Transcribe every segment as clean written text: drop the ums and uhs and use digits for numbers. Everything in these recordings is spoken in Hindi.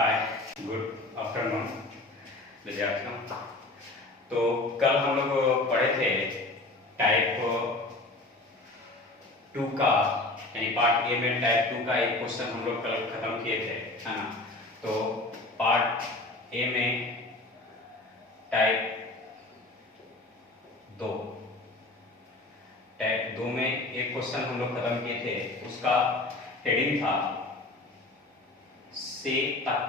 हाय, गुड आफ्टरनून विद्यार्थियों। तो कल हम लोग पढ़े थे टाइप 2 का, यानी पार्ट ए में टाइप 2 का एक क्वेश्चन हम लोग कल खत्म किए थे, है ना। तो पार्ट ए में टाइप 2 में एक क्वेश्चन हम लोग खत्म किए थे। उसका हेडिंग था से तक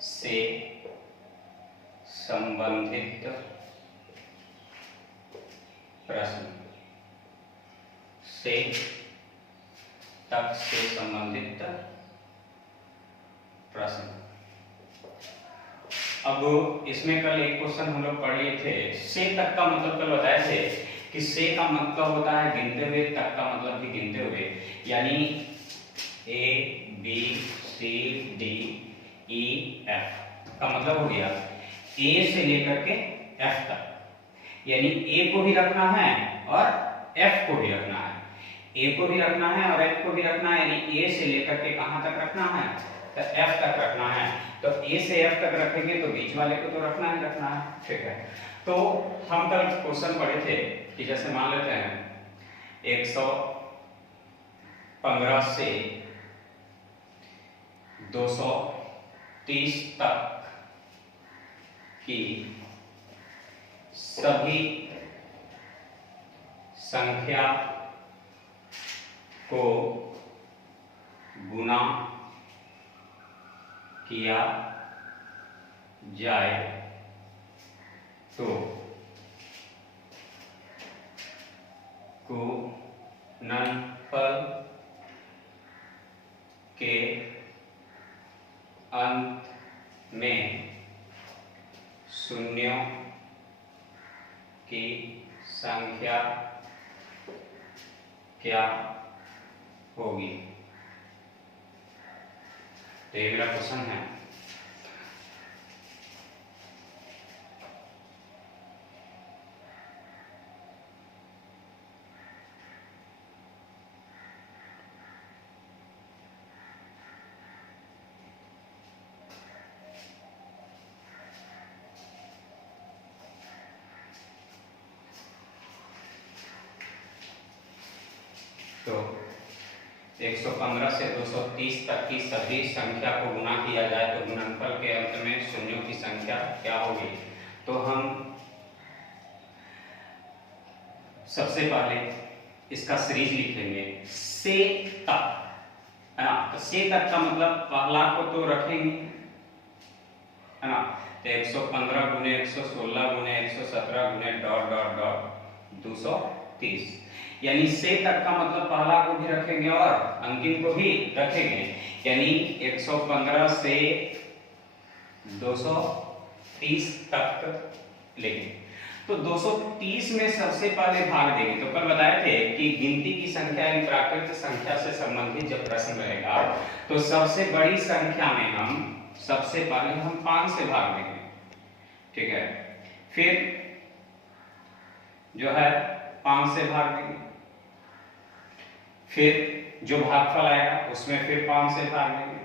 से संबंधित प्रश्न, से तक से संबंधित प्रश्न। अब इसमें कल एक क्वेश्चन हम लोग पढ़ लिए थे। से तक का मतलब कल बताए थे कि से का मतलब होता है गिनते हुए, तक का मतलब भी गिनते हुए, यानी A B C D E F का मतलब हो गया ए से लेकर के एफ तक, यानी ए को भी रखना है और एफ को भी रखना है, ए को भी रखना है और एफ को भी रखना है, यानी ए से लेकर के कहां तक रखना है, तो एफ तक रखना है। तो ए से एफ तक रखेंगे तो बीच वाले को तो रखना ही रखना है, ठीक है। तो हम कल क्वेश्चन पढ़े थे कि जैसे मान लेते हैं 115 से 230 तक की सभी संख्या को गुना किया जाए तो गुणनफल के अंत में शून्यों की संख्या क्या होगी। तो ये मेरा क्वेश्चन है। तो 115 से 230 तक की सभी संख्या को गुना किया जाए तो गुणनफल के अंत में शून्यों की संख्या क्या होगी। तो हम सबसे पहले इसका सीरीज लिखेंगे से तक, है ना। तो से तक का मतलब पहला को तो रखेंगे, है ना। तो 115 गुने 116 गुने 117 गुने डॉट डॉट डॉट 230, यानी से तक का मतलब पहला को भी रखेंगे और अंतिम को भी रखेंगे, यानी 115 से 230 तक लेंगे। तो 230 में सबसे पहले भाग देंगे। तो कल बताए थे कि गिनती की संख्या यानी प्राकृत संख्या से संबंधित जब प्रश्न रहेगा तो सबसे बड़ी संख्या में हम सबसे पहले हम 5 से भाग देंगे, ठीक है। फिर जो है 5 से भाग देंगे, फिर जो भागफल आएगा उसमें फिर 5 से भाग देंगे,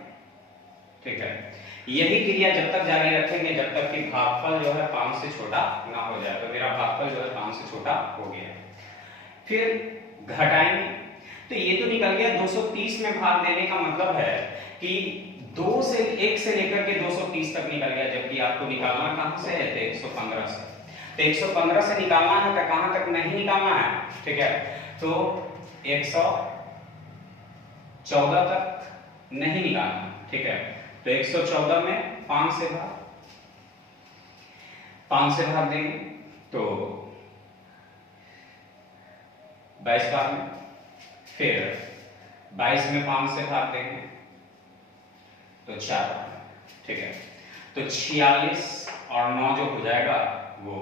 ठीक है। यही क्रिया जब तक जारी रखेंगे जब तक कि भागफल जो है 5 से छोटा ना हो जाए। तो मेरा भागफल जो है 5 से छोटा हो गया। फिर घटाएंगे तो ये तो निकल गया 230 में भाग देने का मतलब है कि 2 से 1 से लेकर के 230 तक निकल गया, जबकि आपको निकालना कहां से है, तो 115 से। तो 115 से निकालना है तो कहां तक नहीं निकालना है, ठीक है। तो 114 तक नहीं निकालना, ठीक है। तो 114 में 5 से भाग देंगे तो 22 बार में, फिर 22 में 5 से भाग देंगे तो 4 बार में, ठीक है। तो 46 और 9 जो हो जाएगा वो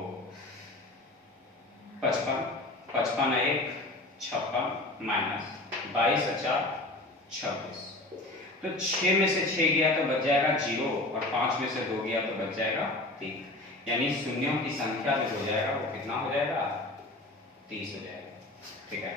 55, 55 1 56 माइनस 22 4 26। तो 6 में से 6 गया तो बच जाएगा 0 और 5 में से 2 गया तो बच जाएगा 3, यानी शून्यों की संख्या जो हो जाएगा वो कितना हो जाएगा, 30 हो जाएगा, ठीक है।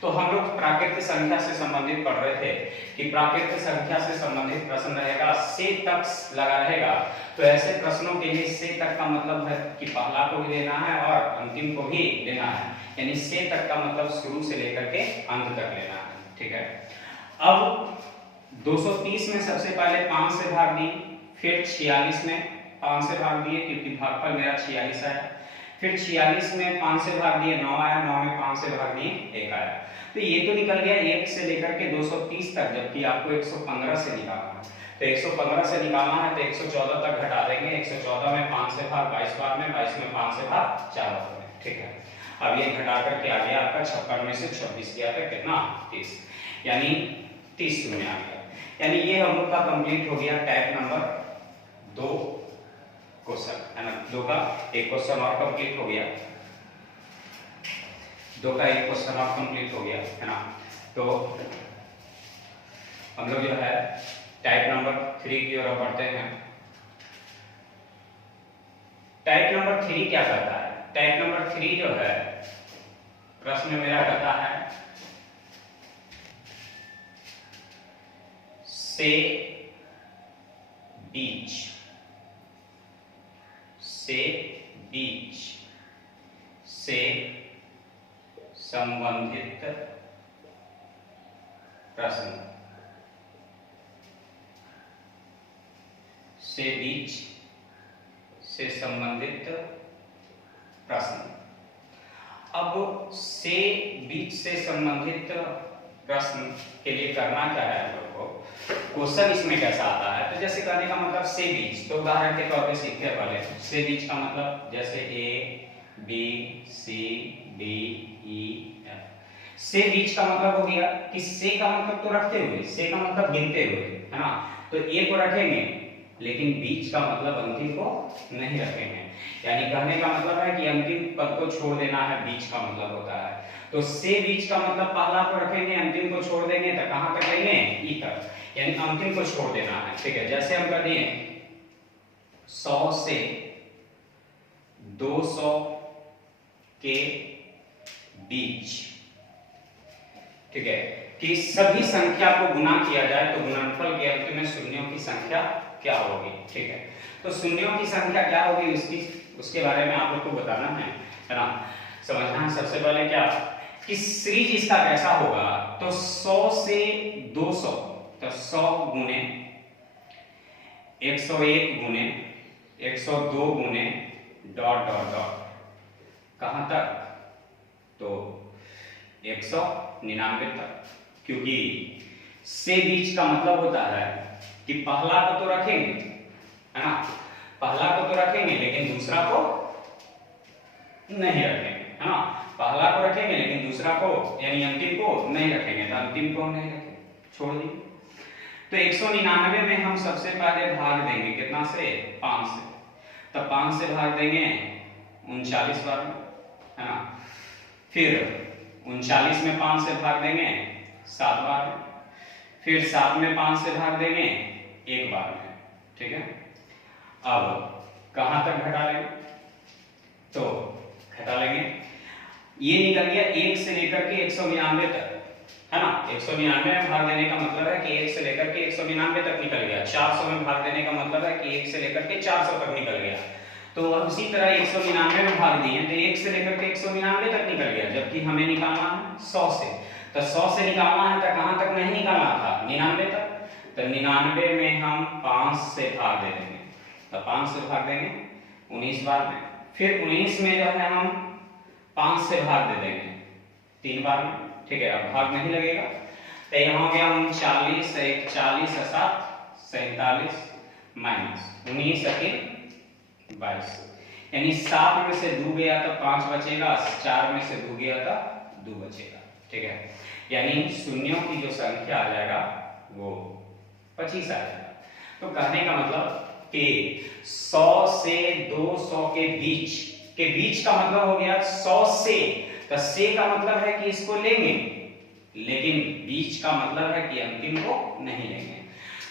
तो हम लोग प्राकृत संख्या से संबंधित पढ़ रहे थे कि प्राकृत संख्या से संबंधित प्रश्न रहेगा से तक लगा रहेगा, तो ऐसे प्रश्नों के लिए से तक का मतलब है कि पहला को भी लेना है और अंतिम को भी लेना है, यानी से तक का मतलब शुरू से लेकर के अंत तक लेना है, ठीक है। अब 230 में सबसे पहले 5 से भाग दी, फिर 46 में 5 से भाग दिए क्योंकि भागफल मेरा 46 आया, फिर 46 में 5 से भाग दिए 9 आया, 9 में 5 से भाग दिए 1 आया। तो ये तो निकल गया 1 से लेकर के 230 तक, जबकि आपको 115 से निकालना है। तो 115 से निकालना है तो 114 तक घटा देंगे, 114 में 5 से भाग 22 बार में, 22 में 5 से भाग 4 बार में, ठीक है। अब ये घटा करके आ गया आपका 56 में से 26 गया था कितना 30, यानी 30 शून्य आ गया। यानी ये हम लोग का कंप्लीट हो गया टाइप नंबर 2 क्वेश्चन, है ना। 2 का एक क्वेश्चन और कंप्लीट हो गया, 2 का एक क्वेश्चन और कंप्लीट हो गया, है ना। तो हम लोग जो है टाइप नंबर 3 की ओर बढ़ते हैं। टाइप नंबर 3 क्या कहता है? टाइप नंबर 3 जो है प्रश्न मेरा कहता है से बीच, से बीच से संबंधित प्रश्न, से बीच से संबंधित प्रश्न। अब से बीच से संबंधित प्रश्न के लिए करना क्या है हम लोग को, क्वेश्चन इसमें कैसा आता है। तो जैसे कहने का मतलब से बीच, तो उदाहरण के तौर पे सीखते हैं पहले। से बीच का मतलब जैसे A B C D E F। से बीच का मतलब हो गया कि से का मतलब तो रखते हुए, से का मतलब गिनते हुए, है ना। तो ए को रखेंगे लेकिन बीच का मतलब अंतिम को नहीं रखेंगे, यानी कहने का मतलब है कि अंतिम पद को छोड़ देना है, बीच का मतलब होता है। तो से बीच का मतलब पहला को रखेंगे, अंतिम को छोड़ देंगे, तो कहां तक लेंगे ई तक, यानी अंतिम को छोड़ देना है, ठीक है। जैसे हम कर दिए 100 से 200 के बीच, ठीक है, कि सभी संख्या को गुना किया जाए तो गुणनफल के अंत में शून्यों की संख्या क्या होगी, ठीक है। तो शून्यों की संख्या क्या होगी उसके बारे में आप लोग को बताना है ना, समझना है। सबसे पहले क्या कि सीरीज इसका कैसा होगा, तो 100 से 200, तो 100 गुने 101 गुने 102 गुने डॉट डॉट डॉट कहां तक, तो 199 तक, क्योंकि से बीच का मतलब होता है कि पहला को तो रखेंगे, है ना, पहला को तो रखेंगे लेकिन दूसरा को नहीं रखेंगे, है ना। पहला को रखेंगे लेकिन दूसरा को यानी अंतिम को नहीं रखेंगे, तो अंतिम को नहीं रखेंगे, छोड़ दी। तो 199 में हम सबसे पहले भाग देंगे कितना से, 5 से, तो 5 से भाग देंगे 39 बार में, है ना। फिर 39 में 5 से भाग देंगे 7 बार में, फिर 7 में 5 से भाग देंगे 1 बार में, ठीक है। अब कहां तक घटा लेंगे, तो घटा लेंगे, ये निकल गया 1 से लेकर के 199 तक, है ना। 199 में भाग देने का मतलब है कि 1 से लेकर के 199 तक निकल गया। 400 में भाग देने का मतलब है कि 1 से लेकर के 400 तक निकल गया। तो अब उसी तरह 199 में भाग दिए तो 1 से लेकर के 199 तक निकल गया, जबकि हमें निकालना है 100 से, तो 100 से निकालना है तो कहां तक नहीं निकालना था, 99 तक। तो 99 में हम 5 से भाग दे देंगे, तो 5 से भाग देंगे 19 बार में, फिर 19 में जो है हम 5 से भाग दे देंगे 3 बार में, ठीक है। अब भाग नहीं लगेगा, तो यहाँ हो गया 39, 41, 47 माइनस 19 22, यानी 7 में से 2 गया तो 5 बचेगा, 4 में से 2 गया तो 2 बचेगा, ठीक है। यानी शून्यों की जो संख्या आ जाएगा वो 25 आ जाएगा। तो कहने का मतलब कि 100 से 200 के बीच का मतलब हो गया 100 से, तो से का मतलब है कि इसको लेंगे, लेकिन बीच का मतलब है कि अंतिम को नहीं लेंगे।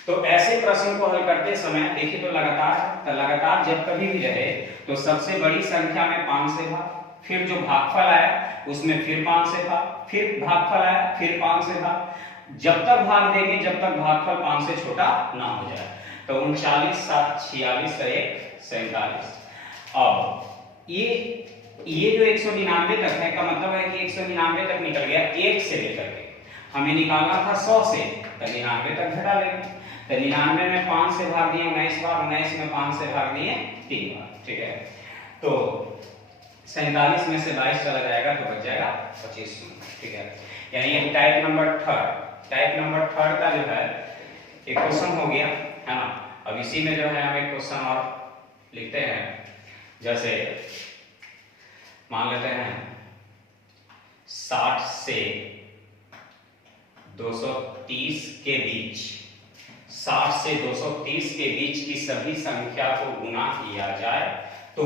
तो ऐसे प्रश्न को हल करते समय देखिए तो लगातार जब कभी भी रहे तो सबसे बड़ी संख्या में 5 से भाग, फिर जो भागफल आया उसमें फिर 5 से भाग, फिर भागफल आया फिर 5 से भाग, जब तक भाग देंगे जब तक भागफल 5 से छोटा ना हो जाए। तो 39 7 46 और 1 47। अब ये जो 199 तक है का मतलब है कि 199 तक निकल गया 1 से लेकर के, हमें निकालना था 100 से, तो 99 तक घटा लेंगे। तो 99 में 5 से भाग दिए 19 बार, 19 में 5 से भाग दिए 3 बार, ठीक है। तो 47 में से 22 चला जाएगा तो बच जाएगा 25 नंबर, ठीक है। यानी ये टाइप नंबर थर्ड का जो है एक क्वेश्चन हो गया, है ना। अब इसी में जो है हम एक क्वेश्चन और लिखते हैं, जैसे मान लेते हैं 60 से 230 के बीच, 60 से 230 के बीच की सभी संख्या को गुना किया जाए तो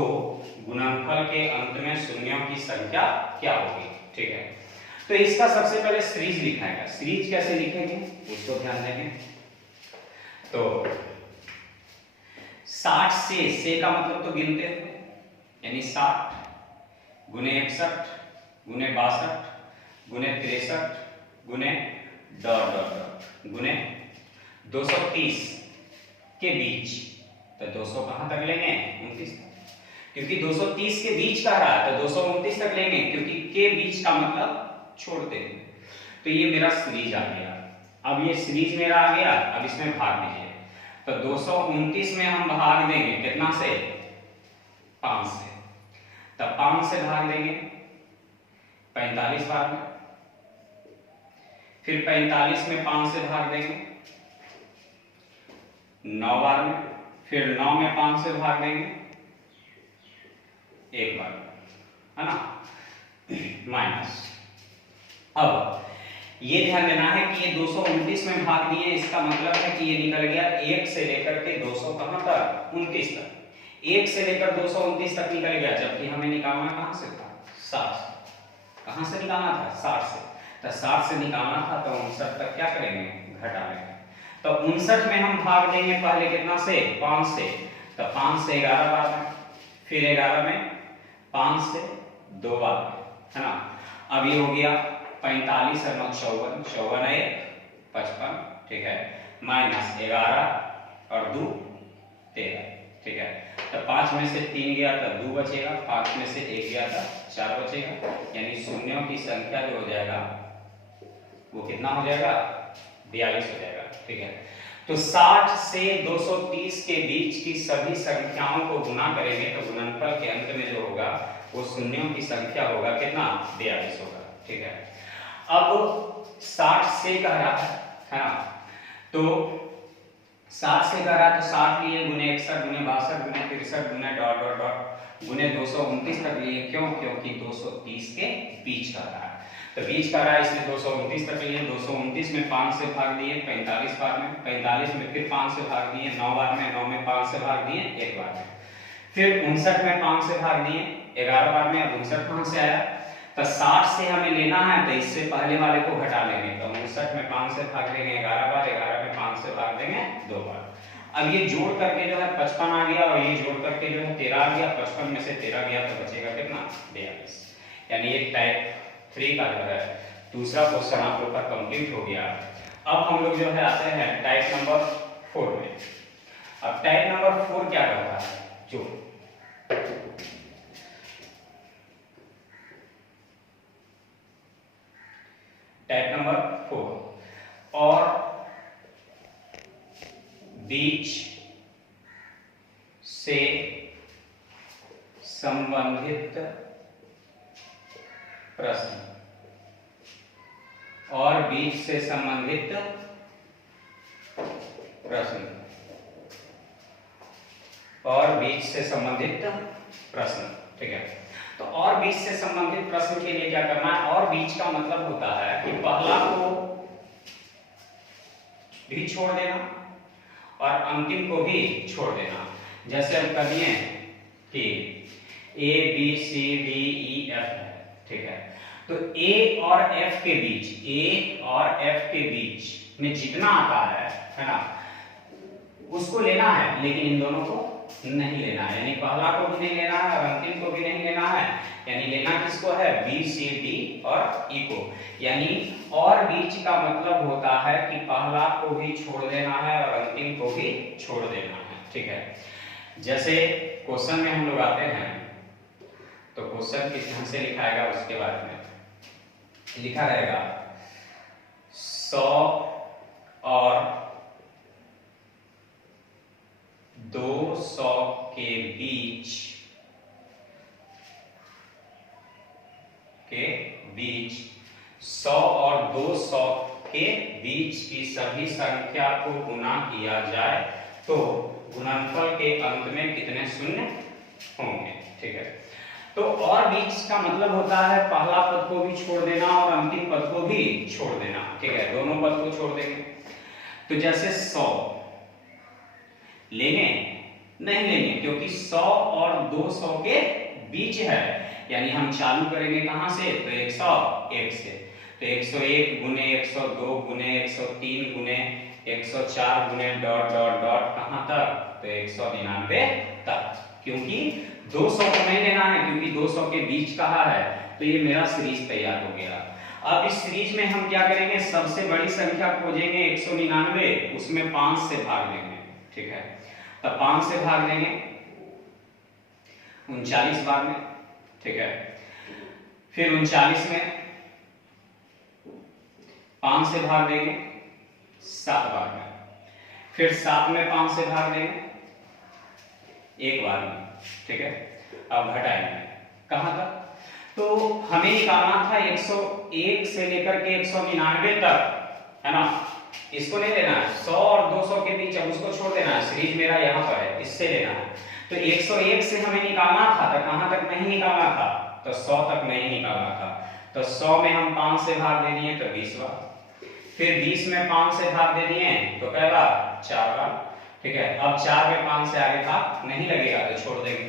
गुणनफल के अंत में शून्यों की संख्या क्या होगी, ठीक है। तो इसका सबसे पहले सीरीज लिखाएगा। सीरीज कैसे लिखेंगे उसको ध्यान देंगे। तो 60 से का मतलब तो गिनते हुए, यानी 60 गुने 61 गुने 62 गुने 63 गुने डॉट डॉट डॉट गुने 230 के बीच, तो 200 कहां तक लेंगे 29 तक, क्योंकि 230 के बीच का रहा है तो 229 तक लेंगे, क्योंकि के बीच का मतलब छोड़ते हैं। तो ये मेरा सीरीज आ गया। अब ये सीरीज मेरा आ गया, अब इसमें भाग दीजिए। तो 229 में हम भाग देंगे कितना से 5 से, तब 5 से भाग देंगे 45 बार में, फिर 45 में 5 से भाग देंगे 9 बार में, फिर 9 में 5 से भाग देंगे 1 बार, है ना, माइनस। अब ये ध्यान देना है कि ये 229 में भाग दिए, इसका मतलब है कि ये निकल गया 1 से लेकर के 200 कहां तक 29 तक, 1 से लेकर 229 तक निकल गया, जबकि हमें निकालना कहां से था 60 से। कहां से निकालना था 60 से, तो 60 से निकालना था तो 59 तक क्या करेंगे घटा लेंगे। तो 59 में हम भाग देंगे पहले कितना से 5 से, तो 5 से 11 बार में, फिर 11 में 5 से 2 बार में, है ना। अब ये हो गया 45 और 9 54, 54 है 55, ठीक है, माइनस 11 और 2 13, ठीक है। तो 5 में से 3 गया तो 2 बचेगा, 5 में से 1 गया तो 4 बचेगा, यानी शून्यों की संख्या जो हो जाएगा वो कितना हो जाएगा 42 हो जाएगा, ठीक है। तो 60 से 230 के बीच की सभी संख्याओं को गुना करेंगे तो गुणनफल के अंत में जो होगा वो शून्यों की संख्या होगा कितना 42 होगा, ठीक है। अब 60 से कह रहा है ना, तो 60 से कह रहा है तो 60 लिए गुने 61 गुने 62 गुने 63 गुने डॉट डॉट डॉट गुने 229 तक लिए, क्यों, क्योंकि 230 के बीच का रहा है, तो बीच का रहा है इसलिए 229 तक लिए। 229 में 5 से भाग दिए 45 बार में, 45 में फिर 5 से भाग दिए 9 बार में, 9 में 5 से भाग दिए 1 बार में, फिर 59 में 5 से भाग दिए 11 बार में। अब 59 कहां से आया, तो 60 से हमें लेना है तो इससे पहले वाले को घटा लेंगे, तो 59 में 5 से भाग देंगे 11 बार, 11 में 5 से भाग देंगे 2 बार। अब ये जोड़ करके जो है 55 आ गया और ये जोड़ करके जो है 13 आ गया, 55 में से 13 गया तो बचेगा कितना 42। यानी ये टाइप 3 का जो है दूसरा क्वेश्चन आप लोग का कंप्लीट हो गया। अब हम लोग जो है आते हैं टाइप नंबर 4 में। अब टाइप नंबर 4 क्या करता है, जो टाइप नंबर 4 और बीच से संबंधित प्रश्न, और बीच से संबंधित प्रश्न, और बीच से संबंधित प्रश्न, ठीक है। तो और बीच से संबंधित प्रश्न के लिए क्या करना है, और बीच का मतलब होता है कि पहला को भी छोड़ देना और अंतिम को भी छोड़ देना। जैसे हम कर दिए कि A B C D E F है, ठीक है, तो A और F के बीच, A और F के बीच में जितना आता है ना, उसको लेना है, लेकिन इन दोनों को नहीं लेना है, यानी पहला को भी नहीं लेना है और अंतिम को भी नहीं लेना है, यानी लेना किसको है, बी सी डी और ई को। यानी और बीच का मतलब होता है कि पहला को भी छोड़ देना है और अंतिम को भी छोड़ देना है, ठीक है। जैसे क्वेश्चन में हम लोग आते हैं तो क्वेश्चन किस ढंग से लिखाएगा उसके बारे में लिखा रहेगा 100 और 200 के बीच 100 और 200 के बीच की सभी संख्या को गुना किया जाए तो गुणनफल के अंत में कितने शून्य होंगे, ठीक है। तो और बीच का मतलब होता है पहला पद को भी छोड़ देना और अंतिम पद को भी छोड़ देना, ठीक है, दोनों पद को छोड़ देंगे। तो जैसे 100 लेंगे, नहीं लेंगे, क्योंकि 100 और 200 के बीच है, यानी हम चालू करेंगे कहां से, तो 101 से। तो 101 गुने 102 गुने 103 गुने 104 गुने डॉट डॉट डॉट कहां तक, तो 199 तक, क्योंकि 200 को नहीं लेना है, क्योंकि 200 के बीच कहा है। तो ये मेरा सीरीज तैयार हो गया। अब इस सीरीज में हम क्या करेंगे, सबसे बड़ी संख्या खोजेंगे 199, उसमें 5 से भाग देंगे, ठीक है। तब 5 से भाग देंगे 39 बार में, ठीक है। फिर 39 में 5 से भाग देंगे 7 बार में, फिर 7 में 5 से भाग देंगे 1 बार में, ठीक है। अब घटाएंगे कहां तक, तो हमें निकालना था 101 से लेकर के 199 तक, है ना। इसको नहीं लेना है, 100 और 200 के बीच है उसको छोड़ देना है, सीरीज मेरा यहाँ पर है, इससे लेना है। तो 101 से हमें निकालना था, तो कहां तक नहीं निकालना था, तो 100 तक नहीं निकालना था। तो 100 में हम 5 से भाग दे दिए तो 20 बार, फिर 20 में 5 से भाग दे दिए तो क्या बार, 4 बार, ठीक है। अब 4 में 5 से आगे भाग नहीं लगेगा तो छोड़ देंगे,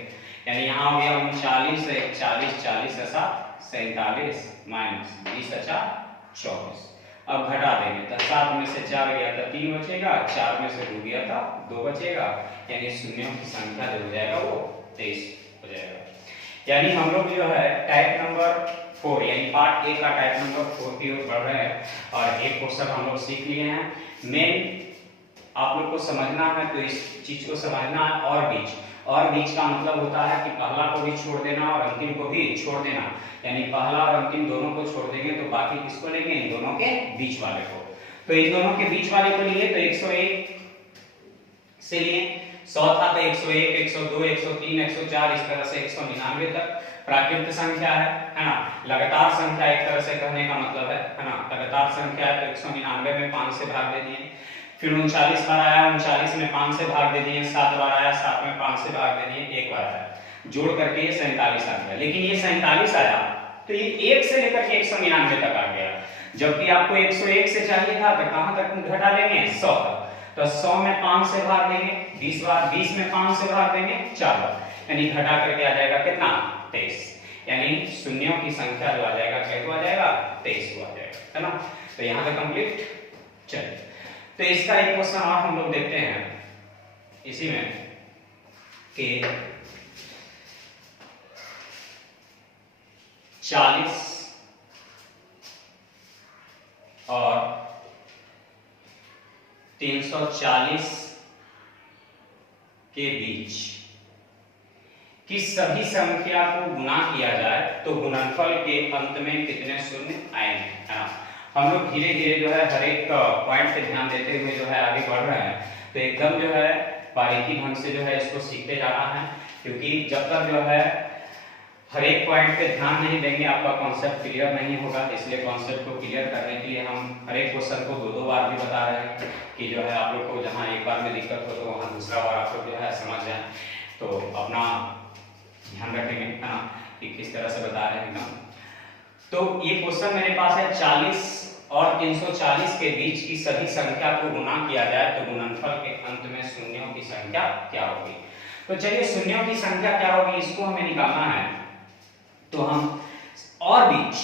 यानी यहाँ हो गया 39 से 40 40 ऐसा 47 माइनस 20 अच्छा 24। अब घटा देंगे तो 7 में से 4 गया तो 3 बचेगा, 4 में से 2 गया था 2 बचेगा, यानी शून्यों की संख्या जो हो जाएगा वो 23 हो जाएगा। यानी हम लोग जो है टाइप नंबर 4 यानी पार्ट ए का टाइप नंबर 4 की ओर बढ़ रहे हैं और एक क्वेश्चन हम लोग सीख लिए हैं। मेन आप लोग को समझना है तो इस चीज को समझना है, और बीच का मतलब होता है कि पहला को भी छोड़ देना और अंतिम को भी छोड़ देना, यानी पहला और अंतिम दोनों को छोड़ देंगे तो बाकी किसको लेंगे, इन दोनों के बीच वाले को। तो इन दोनों के बीच वाले को लिए तो 101 से लिए, 100 था तो 101 102 103 104 इस तरह से 199 तक प्राकृत संख्या है ना। लगातार संख्या एक तरह से कहने का मतलब है ना, लगातार संख्या है तो 199 में 5 से भाग दे दिए, फिर 39 बार आया 39 में 5 से भाग दे दिए, 7 बार आया 7 में 5 से भाग दे दिए, 1 बार आया, जोड़ करके ये 47 आ गया। लेकिन ये 47 आया तो ये 1 से लेकर के 199 तक आ गया, जबकि आपको 101 से चाहिए था तो कहां तक घटा लेंगे, 100 तक। तो 100 में 5 से भाग देंगे 20 बार, 20 में 5 से भाग देंगे 4 बार, यानी घटा करके आ जाएगा कितना, 23, यानी शून्यों की संख्या जो आ जाएगा क्या आ जाएगा, 23 आ जाएगा, है ना। तो यहां तक कंप्लीट। चलिए तो इसका एक क्वेश्चन और हम लोग देखते हैं इसी में कि 40 और 340 के बीच की सभी संख्या को गुना किया जाए तो गुणनफल के अंत में कितने शून्य आएंगे, है ना। हम लोग धीरे धीरे जो है हर एक पॉइंट पे ध्यान देते हुए जो है आगे बढ़ रहे हैं, तो एकदम जो है बारीकी ढंग से जो है इसको सीखते जाना है, क्योंकि जब तक जो है हर एक पॉइंट पे ध्यान नहीं देंगे आपका कॉन्सेप्ट क्लियर नहीं होगा। इसलिए कॉन्सेप्ट को क्लियर करने के लिए हम हर एक क्वेश्चन को 2-2 बार भी बता रहे हैं कि जो है आप लोग को जहाँ एक बार में दिक्कत हो तो वहाँ दूसरा बार आप लोग जो है समझ जाए, तो अपना ध्यान रखेंगे, है ना, कि किस तरह से बता रहे हैं एकदम। तो ये क्वेश्चन मेरे पास है 40 और 340 के बीच की सभी संख्या को गुना किया जाए तो गुणनफल के अंत में शून्यों की संख्या क्या होगी। तो चलिए शून्यों की संख्या क्या होगी इसको हमें निकालना है। तो हम और बीच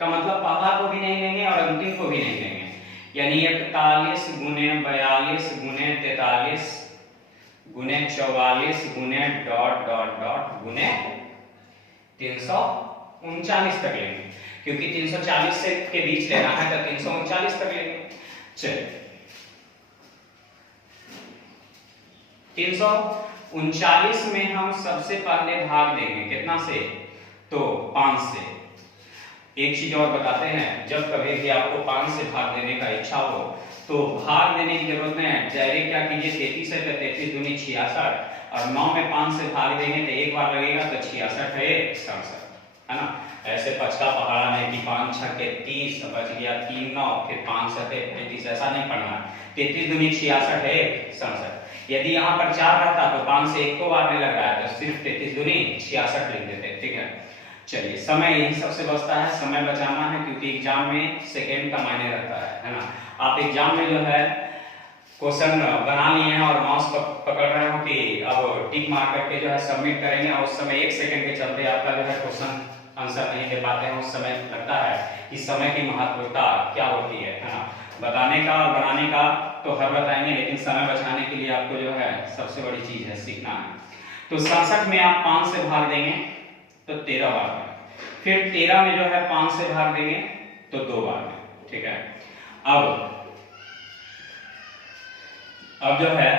का मतलब पहला को भी नहीं लेंगे और अंतिम को भी नहीं लेंगे, यानी 41 गुने 42 गुने 43 गुने 44 गुने डॉट डॉट डॉट गुने 340 339 तक लेंगे, क्योंकि 340 से के बीच लेना है तो 339 तक लेंगे। चलिए 339 में हम सबसे पहले भाग देंगे कितना से, तो 5 से। एक चीज और बताते हैं, जब कभी भी आपको 5 से भाग देने का इच्छा हो तो भाग देने की जरूरत नहीं है, डायरेक्ट क्या कीजिए 33 है तो 33 दूनी 66, और 9 में 5 से भाग देंगे तो एक बार लगेगा तो 66 है 67, है ना। ऐसे पचका पहाड़ा नहीं कि 5 6 के 30 बच गया 3 9 फिर 5 7 33, ऐसा नहीं पढ़ना है। 33 दूनी 66 है 67। यदि यहाँ पर 4 रहता तो 5 से एक को बार में लग रहा है तो सिर्फ 33 दूनी 66 लिख देते, ठीक है। चलिए समय यही सबसे बचता है, समय बचाना है, क्योंकि एग्जाम में सेकेंड का मायने रहता है ना। आप एग्जाम में जो है क्वेश्चन बना लिए हैं और माउस पकड़ रहे हो कि अब टिक मार करके जो है सबमिट करेंगे, और उस समय 1 सेकंड के चलते आपका जो है क्वेश्चन आंसर नहीं दे पाते हैं, उस समय लगता है कि समय की महत्वता क्या होती है ना। बताने का और बनाने का तो हर बताएंगे, लेकिन समय बचाने के लिए आपको जो है सबसे बड़ी चीज है सीखना है। तो 67 में आप 5 से भाग देंगे तो 13 बार में, फिर 13 में जो है 5 से भाग देंगे तो 2 बार में, ठीक है। अब जो है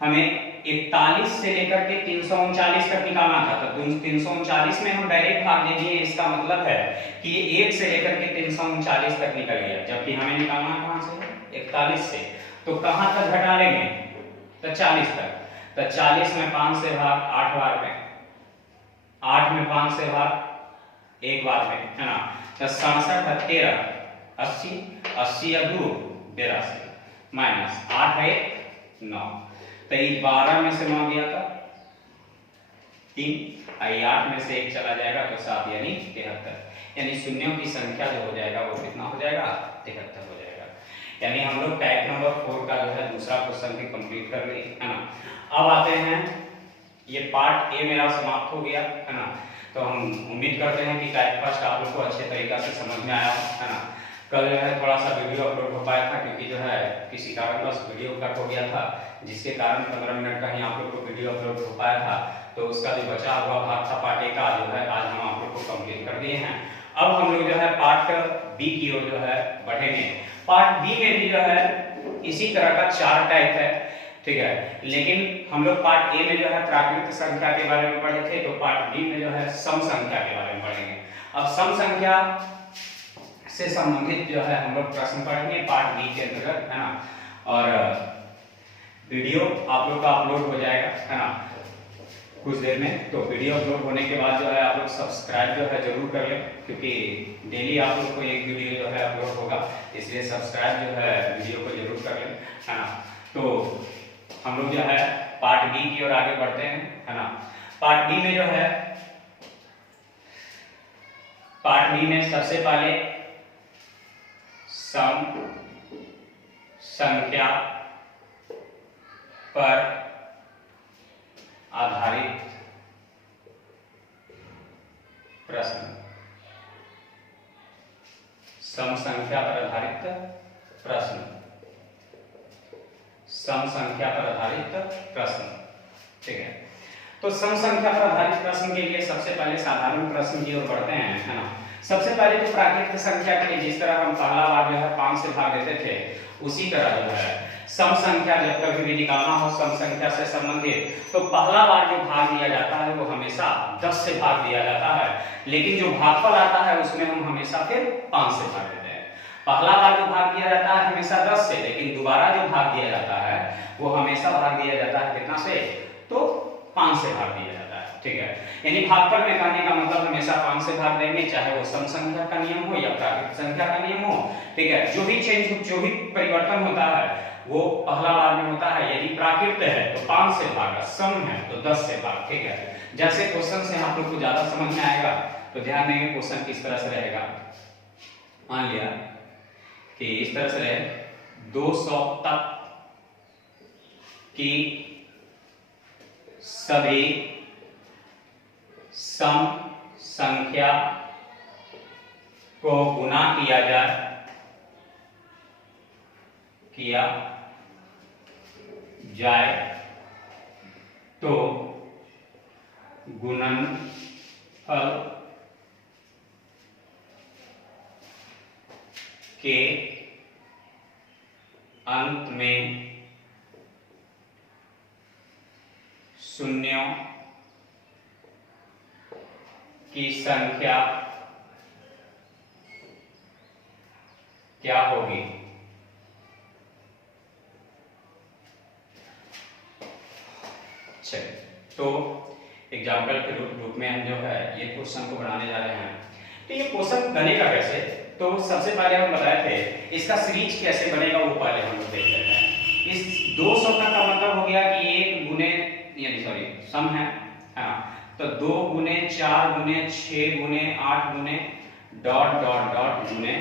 हमें 41 से लेकर के 339 तक निकालना था, तो 339 में हम डायरेक्ट भाग दे दिए, इसका मतलब है कि ये 1 से लेकर के 339 तक निकल गया, जबकि हमें निकालना कहां से 41 से, तो कहां तक घटा लेंगे तो 40 तक। तो 40 में 5 से भाग 8 बार में, 8 में 5 से भाग 1 बार में, है ना। तो 67 13 80 80 या 2 82 माइनस 8 है 9, तो 12 में से 9 गया था 3, 8 में से 1 चला जाएगा तो 7 यानी 73, यानी शून्यों की संख्या जो हो जाएगा वो कितना हो जाएगा 73 हो जाएगा। यानी हम लोग टाइप नंबर 4 का जो है दूसरा क्वेश्चन भी कंप्लीट कर लिए, है ना। अब आते हैं, ये पार्ट ए मेरा समाप्त हो गया, है ना। तो हम उम्मीद करते हैं कि टाइप फर्स्ट आप लोग को अच्छे तरीका से समझ में आया, है ना। कल जो है थोड़ा सा वीडियो अपलोड हो पाया था, क्योंकि जो है किसी कारणवश वीडियो कट हो गया था, जिसके कारण 15 मिनट का ही आप लोग को वीडियो अपलोड हो पाया था। तो उसका जो बचा हुआ भाग था पार्ट ए का, जो है आज हम आप लोग को कंप्लीट कर दिए हैं। अब हम लोग जो है पार्ट बी की ओर जो है बढ़ेंगे। पार्ट बी में भी जो है इसी तरह का 4 टाइप है, ठीक है। लेकिन हम लोग पार्ट ए में जो है प्राकृत संख्या के बारे में पढ़े थे, तो पार्ट बी में जो है सम संख्या के बारे में पढ़ेंगे। अब सम संख्या से संबंधित जो है हम लोग प्रश्न पढ़ेंगे पार्ट बी के अंतर्गत, है ना। और वीडियो आप लोग का अपलोड हो जाएगा, है ना, कुछ देर में। तो वीडियो अपलोड होने के बाद जो है आप लोग सब्सक्राइब जो है जरूर कर लें, क्योंकि डेली आप लोग को एक वीडियो जो है अपलोड होगा, इसलिए सब्सक्राइब जो है वीडियो को जरूर कर लें, है ना। तो हम लोग जो है पार्ट बी की ओर आगे बढ़ते हैं, है ना। पार्ट बी में जो है, पार्ट बी में सबसे पहले सम संख्या पर आधारित प्रश्न, सम संख्या पर आधारित प्रश्न, सम संख्या पर आधारित प्रश्न, ठीक है। तो सम संख्या पर आधारित प्रश्न के लिए सबसे पहले साधारण प्रश्न की ओर बढ़ते हैं, है ना। सबसे पहले तो प्राकृत संख्या के लिए जिस तरह हम पहला बार जो है 5 से भाग देते थे, उसी तरह जो है सम संख्या जब कभी भी निकालना हो सम संख्या से संबंधित, तो पहला बार जो भाग दिया जाता है वो हमेशा 10 से भाग दिया जाता है, लेकिन जो भागफल आता है उसमें हम हमेशा फिर 5 से भाग देते हैं। पहला बार जो भाग दिया जाता है हमेशा 10 से, लेकिन दोबारा जो भाग दिया जाता है वो हमेशा भाग दिया जाता है कितना से, तो 5 से भाग दिया जाता है, ठीक है। यानी भागफल में कहने का मतलब हमेशा 5 से भाग देंगे, चाहे वो सम संख्या का नियम हो या प्राकृत संख्या का नियम हो, ठीक है। जो भी चेंज, जो भी परिवर्तन होता है वो पहला बार में होता है। यदि प्राकृत है तो 5 से भाग, सम है तो 10 से भाग, ठीक है। जैसे क्वेश्चन से आप लोग को ज्यादा समझ में आएगा, तो ध्यान देंगे क्वेश्चन किस तरह से रहेगा। मान लिया कि इस तरह से रहे 200 तक की सभी सम संख्या को गुना किया जाए तो गुणन फल के अंत में शून्यों की संख्या क्या होगी? चलिए, तो एग्जाम्पल के रूप में हम जो है ये क्वेश्चन को बनाने जा रहे हैं। तो ये क्वेश्चन बनेगा कैसे? तो सबसे पहले हम बताए थे इसका सीरीज कैसे बनेगा, वो पहले हम लोग देख लेते हैं। इस 200 का मतलब हो गया कि 1 गुने यानी सॉरी सम है हाँ, तो 2 गुने 4 गुने 6 गुने 8 गुने डॉट डॉट डॉट गुने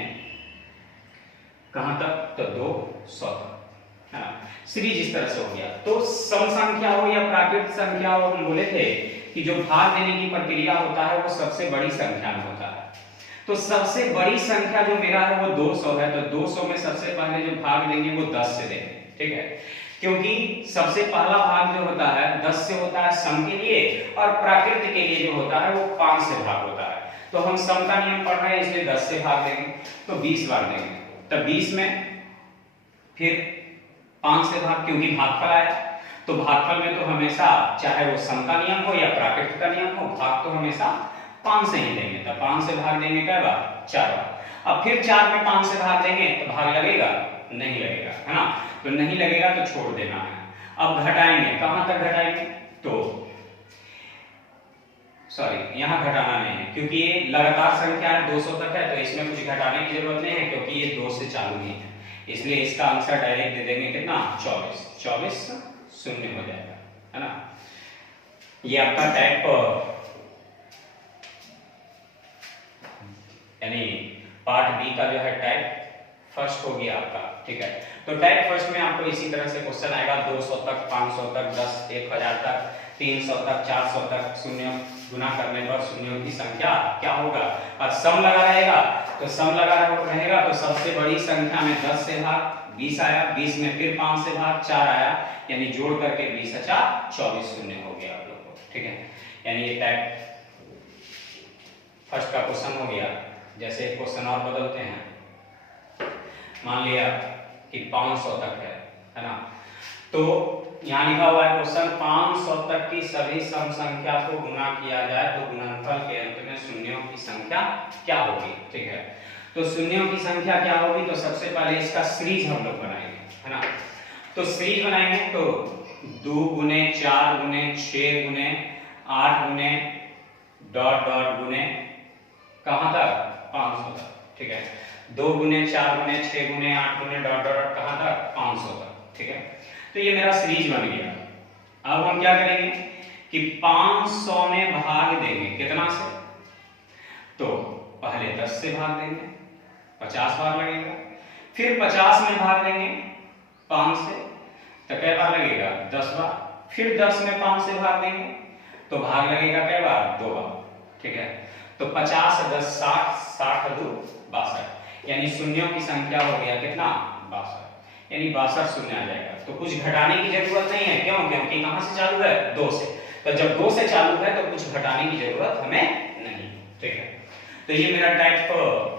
कहां तक? तो 200 तक है ना। सीरीज इस तरह से हो गया। तो सम संख्या हो या प्राकृत संख्या हो, हम बोले थे कि जो भाग देने की प्रक्रिया होता है वो सबसे बड़ी संख्या में होता है। तो सबसे बड़ी संख्या जो मेरा है वो 200 है, तो 200 में सबसे पहले जो भाग देंगे वो 10 से देंगे, ठीक है। क्योंकि सबसे पहला भाग जो होता है 10 से होता है सम के लिए, और प्राकृत के लिए जो होता है वो 5 से भाग होता है। तो हम सम का नियम पढ़ रहे हैं इसलिए 10 से भाग देंगे, तो 20 भाग देंगे। तो 20 में फिर 5 से भाग, क्योंकि भागफल आया, तो भागफल में तो हमेशा चाहे वो सम का नियम हो या प्राकृत का नियम हो, भाग तो हमेशा 5 से ही देंगे। तो 5 से भाग देंगे क्या बार? 4 बार। अब फिर 4 में 5 से भाग देंगे तो भाग लगेगा? नहीं लगेगा, है ना। तो नहीं लगेगा तो छोड़ देना है। अब घटाएंगे, कहां तक घटाएंगे? तो सॉरी यहाँ घटाना नहीं है, क्योंकि ये लगातार संख्या है 200 तक है, तो इसमें कुछ घटाने की जरूरत नहीं है, क्योंकि ये 2 से चालू ही है। इसलिए इसका आंसर डायरेक्ट दे देंगे कितना? 24। 24 शून्य हो जाएगा, है ना। ये आपका टाइप यानी पार्ट बी का जो है टाइप फर्स्ट हो गया आपका, ठीक है। तो टाइप फर्स्ट में आपको इसी तरह से क्वेश्चन आएगा 200 तक, 500 तक, 10, 1000 तक, 300 तक, 400 तक, शून्य गुना करने पर शून्यों की संख्या क्या होगा? और सम लगा रहेगा, तो सम लगा रहेगा तो सबसे बड़ी संख्या में 10 से भाग 20 आया, 20 में फिर 5 से भाग 4 आया, यानी जोड़ करके 20 और 4 24 शून्य हो गया आप लोग को, ठीक है। यानी ये टाइप फर्स्ट का क्वेश्चन हो गया। जैसे क्वेश्चन और बदलते हैं, मान लिया कि 500 तक है ना। तो यहाँ लिखा हुआ है क्वेश्चन 500 तक की सभी सम संख्या को गुना किया जाए तो गुणनफल के अंत में शून्यों की संख्या क्या होगी, ठीक है। तो शून्यों की संख्या क्या होगी? तो सबसे पहले इसका सीरीज हम लोग बनाएंगे, है ना। तो सीरीज बनाएंगे तो 2 गुने 4 गुने 6 गुने 8 गुने डॉट डॉट गुने कहां तक? 500 तक, ठीक है। 2 गुने 4 गुने 6 गुने 8 गुने डॉट डॉट कहां तक? 500 तक, ठीक है। तो ये मेरा सीरीज बन गया। अब हम क्या करेंगे कि 500 में भाग देंगे कितना से? तो पहले 10 से भाग देंगे, 50 बार लगेगा। फिर 50 में भाग देंगे 5 से, तो कै बार लगेगा? 10 बार। फिर 10 में 5 से भाग देंगे तो भाग लगेगा कै बार? 2 बार, ठीक है। तो 50 10 60, 60 2 62, यानी शून्यों की संख्या हो गया कितना? 62, यानी 62 शून्य आ जाएगा। तो कुछ घटाने की जरूरत नहीं है, क्यों? क्योंकि कहां से चालू है? 2 से। तो जब 2 से चालू है तो कुछ घटाने की जरूरत हमें नहीं, ठीक है। तो ये मेरा टाइप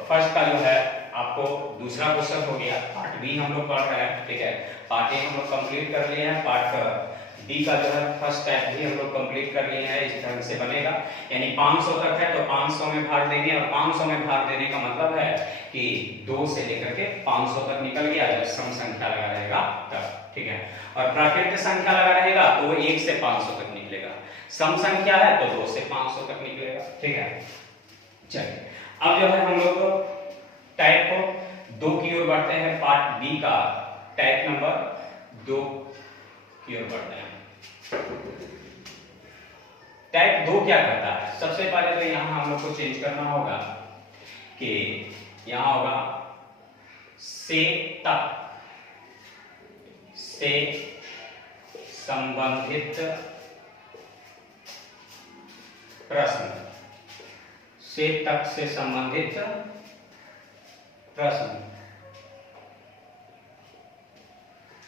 फर्स्ट का जो है आपको दूसरा क्वेश्चन हो गया। पार्ट बी हम लोग पढ़ रहे हैं, ठीक है। पार्ट ए हम लोग कंप्लीट कर लिए हैं, पार्ट डी का जो है फर्स्ट टाइप भी हम लोग कंप्लीट कर लिए हैं। इस तरह से बनेगा, यानी 500 तक है तो 500 में भाग देंगे, और 500 में भाग देने का मतलब है कि 2 से लेकर के 500 तक निकल गया जब सम संख्या लगा रहेगा तब, ठीक है। और प्राकृत संख्या लगा रहेगा तो वो 1 से 500 तक निकलेगा। सम संख्या है तो 2 से 500 तक निकलेगा, ठीक है। चलिए, अब जो है हम लोग टाइप 2 की ओर बढ़ते हैं। पार्ट बी का टाइप नंबर 2 की ओर बढ़ते हैं। टाइप 2 क्या करता है? सबसे पहले तो यहां हम लोग को चेंज करना होगा कि यहां होगा से तक से संबंधित प्रश्न, से तक से संबंधित प्रश्न,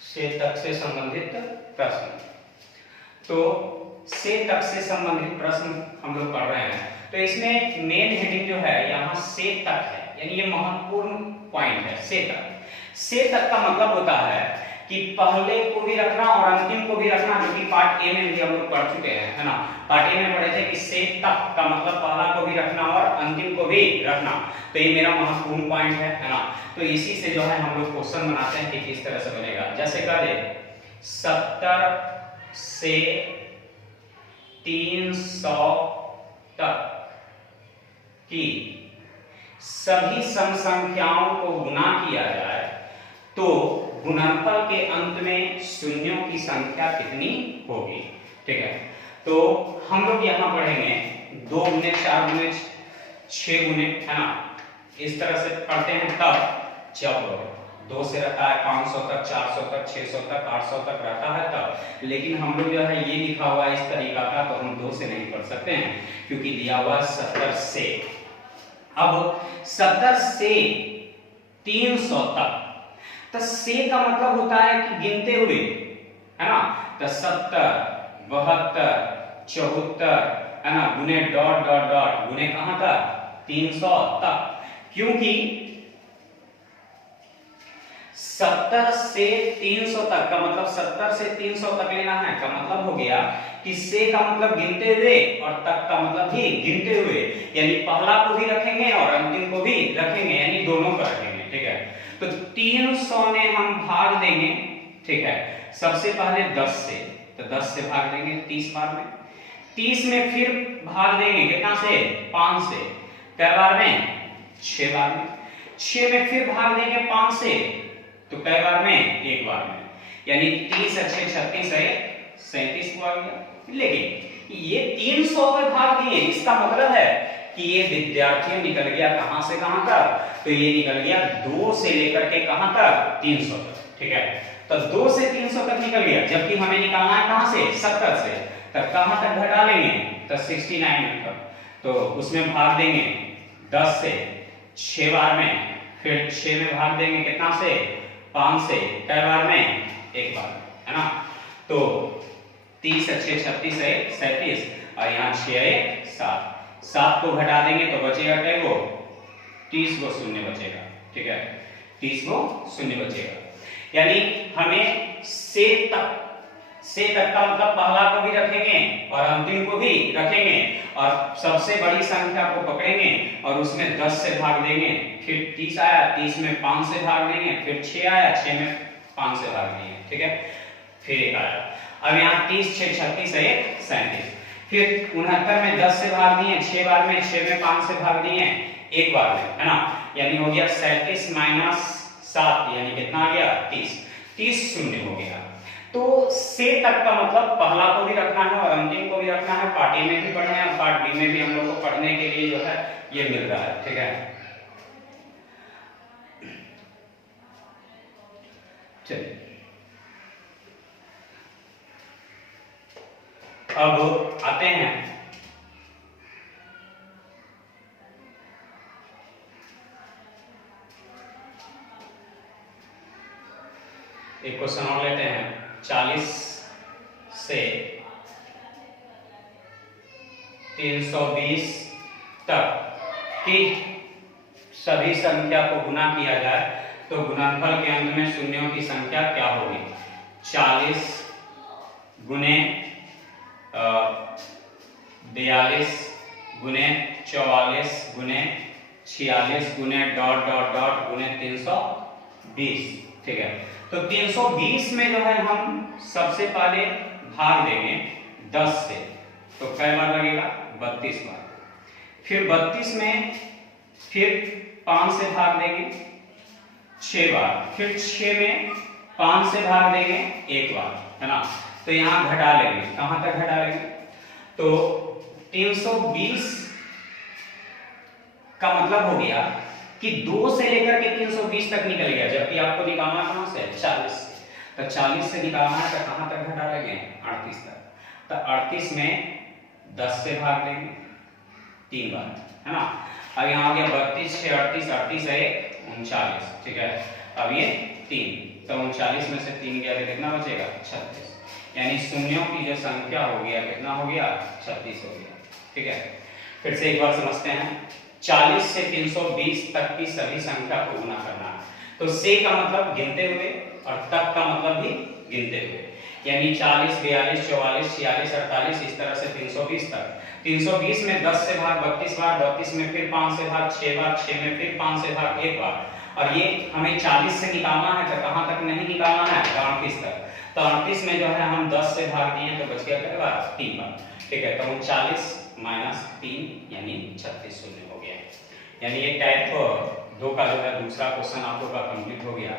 से तक से संबंधित प्रश्न। तो से तक से संबंधित प्रश्न हम लोग पढ़ रहे हैं, तो इसमें मेन हेडिंग जो है यहाँ से तक है, यानी ये महत्वपूर्ण पॉइंट है। से तक का मतलब होता है कि पहले को भी रखना और अंतिम को भी रखना, जो कि पार्ट ए में भी हम लोग पढ़ चुके हैं, है ना। पार्ट ए में पढ़े थे कि से तक का मतलब पहला को भी रखना और अंतिम को भी रखना। तो ये मेरा महत्वपूर्ण पॉइंट है ना। तो इसी से जो है हम लोग क्वेश्चन बनाते हैं कि किस तरह से बनेगा। जैसे कह दे 70 से 300 तक की सभी सम संख्याओं को गुना किया जाए तो गुणनफल के अंत में शून्यों की संख्या कितनी होगी। ठीक है, तो हम लोग यहाँ पढ़ेंगे 2 गुने 4 गुने 6 गुने, है ना। इस तरह से पढ़ते हैं तब जब 2 से रहता है 500 तक, 400 तक, 600 तक, 800 तक रहता है तब। लेकिन हम लोग जो है ये लिखा हुआ इस तरीका का, तो हम 2 से नहीं पढ़ सकते हैं क्योंकि दिया हुआ 70 से। अब 70 से 300 तक, तो से का मतलब होता है कि गिनते हुए, है ना। तो 70, 72, 74, है ना, गुने डॉट डॉट डॉट गुने कहां तक 300 तक, क्योंकि 70 से 300 तक का मतलब 70 से 300 तक लेना है का मतलब हो गया कि से का मतलब गिनते हुए और तक का मतलब भी गिनते हुए, यानी पहला को भी रखेंगे और अंतिम को भी रखेंगे, यानी दोनों को रखेंगे। ठीक है, तो 300 में हम भाग देंगे। ठीक है, सबसे पहले 10 से, तो 10 से भाग देंगे 30 बार में। 30 में फिर भाग देंगे कितना से 5 से, कै बार में 6 बार में। 6 में फिर भाग देंगे 5 से, तो कै बार में 1 बार में, यानी 30 अच्छे 36 है 37 को आ गया। लेकिन ये 300 में भाग दिए, इसका मतलब है कि ये विद्यार्थी निकल गया कहां से कहां तक, तो ये निकल गया 2 से लेकर के कहां तक 300 तक। ठीक है, तो 2 से 300 तक निकल गया, जबकि हमें निकालना है कहां से 70 से, तब कहां तक घटा लेंगे तो 69 तक। तो उसमें भाग देंगे 10 से 6 बार में, फिर 6 में भाग देंगे कितना से 5 से, कै बार में 1 बार, है ना। तो 30 अच्छे 36 है 37 और यहाँ 6 है 7, 7 को घटा देंगे तो बचेगा कै गो 30 गो शून्य बचेगा। ठीक है, 30 गो शून्य बचेगा, यानी हमें से तक का मतलब पहला को भी रखेंगे और अंतिम को भी रखेंगे और सबसे बड़ी संख्या को पकड़ेंगे और उसमें 10 से भाग देंगे। फिर 30 आया, 30 में 5 से भाग देंगे, फिर 6 आया, 6 में 5 से भाग देंगे। ठीक है, फिर 1 आया। अब यहाँ 30 6 36 है 37, फिर 69 में 10 से भाग दिए 6 बार में, 6 में 5 से भाग दिए 1 बार में, है ना, यानी हो गया 37 माइनस 7, यानी कितना आ गया 30 शून्य हो गया। तो से तक का मतलब पहला को भी रखना है और अंतिम को भी रखना है। पार्ट ए में भी पढ़ना है, पार्ट बी में भी हम लोग को पढ़ने के लिए जो है ये मिल रहा है। ठीक है, चलिए अब आते हैं एक क्वेश्चन और लेते हैं। 40 से 320 तक की सभी संख्या को गुना किया जाए तो गुणनफल के अंत में शून्यों की संख्या क्या होगी। 40 गुने 42 गुने 44 गुने 46 गुने डॉट डॉट डॉट गुने 320। ठीक है, तो 320 में जो है हम सबसे पहले भाग देंगे 10 से, तो कै बार लगेगा 32 बार। फिर 32 में फिर 5 से भाग देंगे 6 बार, फिर 6 में 5 से भाग देंगे 1 बार, है ना। तो यहाँ घटा लेंगे, कहां तक घटा लेंगे, तो 320 का मतलब हो गया कि 2 से लेकर के 320 तक निकल गया, जबकि आपको निकालना कहां से 40 से, तो 40 से निकालना है तो कहां तक घटा लेंगे 38 तक। तो 38 में 10 से भाग देंगे 3 बार, है ना। अब यहाँ हो गया 32 6 38 38 है 39। ठीक है, अब ये 3, तो 39 में से 3 गया तो कितना बचेगा 36, यानी शून्यों की जो संख्या हो गया कितना हो गया 36 हो गया। ठीक है, फिर से एक बार समझते हैं। 40 से 320 तक की सभी संख्या को गुना करना। तो से का मतलब गिनते हुए और तक का मतलब भी गिनते हुए, यानी 40, 42, 44, 46, 48 इस तरह से 320 तक। 320 में 10 से भाग 32 बार, 32 में फिर 5 से भाग 6 बार, 6 में फिर 5 से भाग 1 बार। और ये हमें 40 से निकालना है, तो कहां तक नहीं निकालना है? 38 तक। तो 38 में जो है हम 10 से भाग दिए तो बच गया कितना? 3 बार। ठीक है, तो 39 माइनस 3 यानी 36 शून्य हो गया। यानी ये टाइप 2 का जो है दूसरा क्वेश्चन आप लोग का कंप्लीट हो गया।